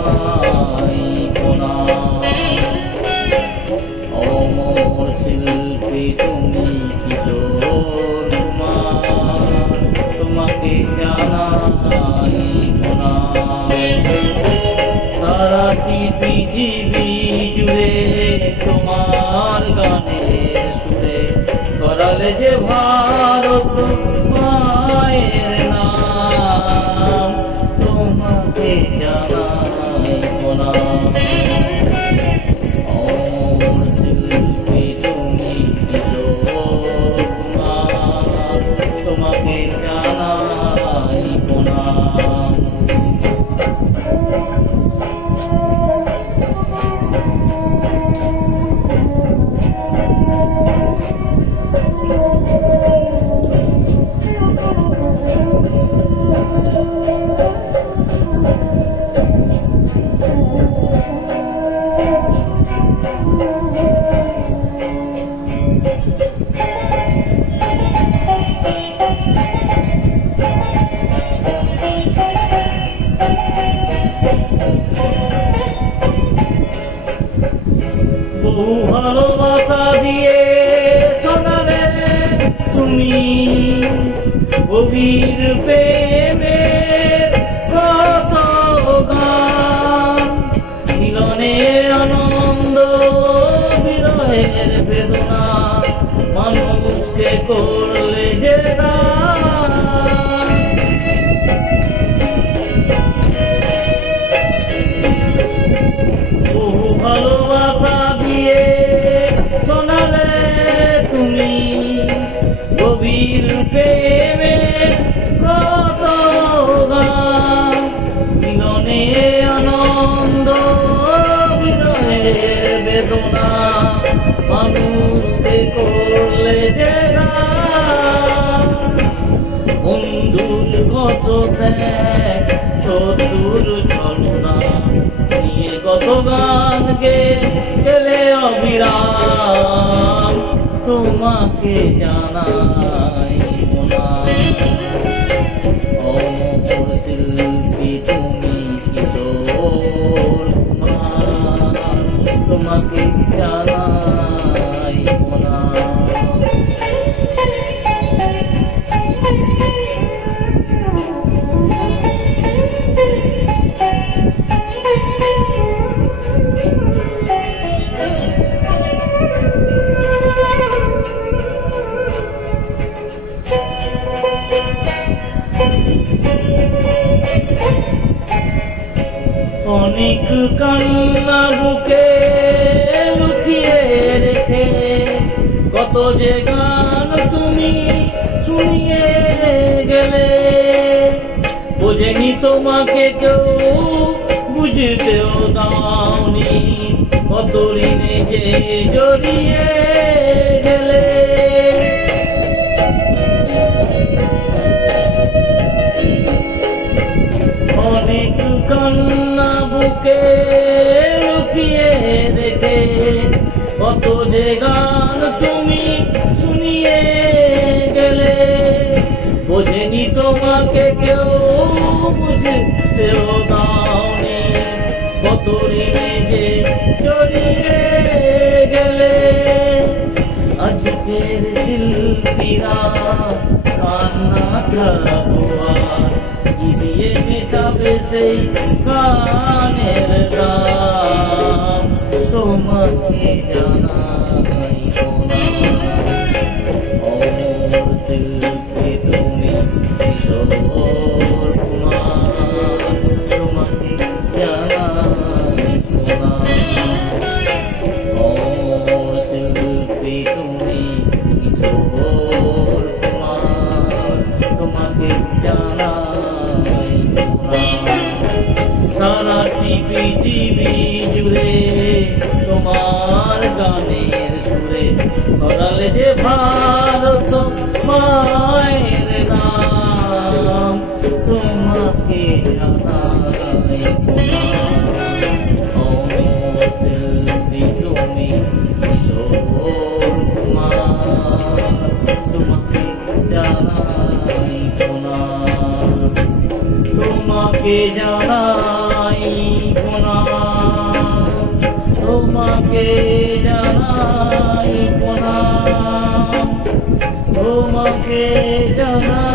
জানাই প্রণাম। অমর শিল্পী তুমি কিশোর কুমার, তোমাকে জানাই প্রণাম। সারাটি পৃথিবী জুড়ে তোমার গানের সুরে করালে যে ভারত মায়ের নাম, তোমাকে জানাই প্রণাম। অমর শিল্পী তুমি কিশোর কুমার, তোমাকে জানাই প্রণাম। বহু ভালোবাসা দিয়ে শোনালে তুমি গভীর প্রেমের কত গান, মিলনে আনন্দ বিরহের বেদনা মানুষকে করলে যে দান। বহু ভালোবাসা দিয়ে শোনালে তুমি গভীর প্রেমে কত গান, মিলনে আনন্দ বিরহের বেদনা মানুষকে করলে যে দান। বন্ধুর কত ত্যাগ শত্রুর ছলনা নিয়ে কত গান গেলে অবিরাম, তোমাকে জানাই প্রণাম। অমর শিল্পী তুমি কিশোর কুমার, তোমাকে জানাই প্রণাম। অনেক কান্না বুকে লুকিয়ে রেখে কত যে গান তুমি শুনিয়ে গেলে, বোঝেনি তোমাকে কেউ বুঝতেও দাওনি, কত ঋণে যে জড়িয়ে গেলে। অনেক কান্না বুকে লুকিয়ে রেখে কত যে গান তুমি শুনিয়ে গেলে, বোঝেনি তোমাকে কেউ বুঝতেও দাওনি, কত ঋণে যে জড়িয়ে গেলে। আজকের শিল্পীরা কান্না ছাড়া গোয়ার কি দিয়ে মেটাবে সেই গানের দাম, তোমাকে জানাই প্রণাম। অমর শিল্পী তুমি কিশোর কুমার, তোমাকে জানাই প্রণাম। অমর শিল্পী তুমি কিশোর কুমার, তোমাকে জানাই প্রণাম। সারাটি পৃথিবী জুড়ে তোমার গানের সুরে করালে যে ভারত মায়ের নাম, তোমাকে জানাই প্রণাম। অমর শিল্পী তুমি কিশোর কুমার, তোমাকে জানাই প্রণাম, তোমাকে জানাই প্রণাম। প্রণাম, তোমাকে জানাই প্রণাম, তোমাকে জানাই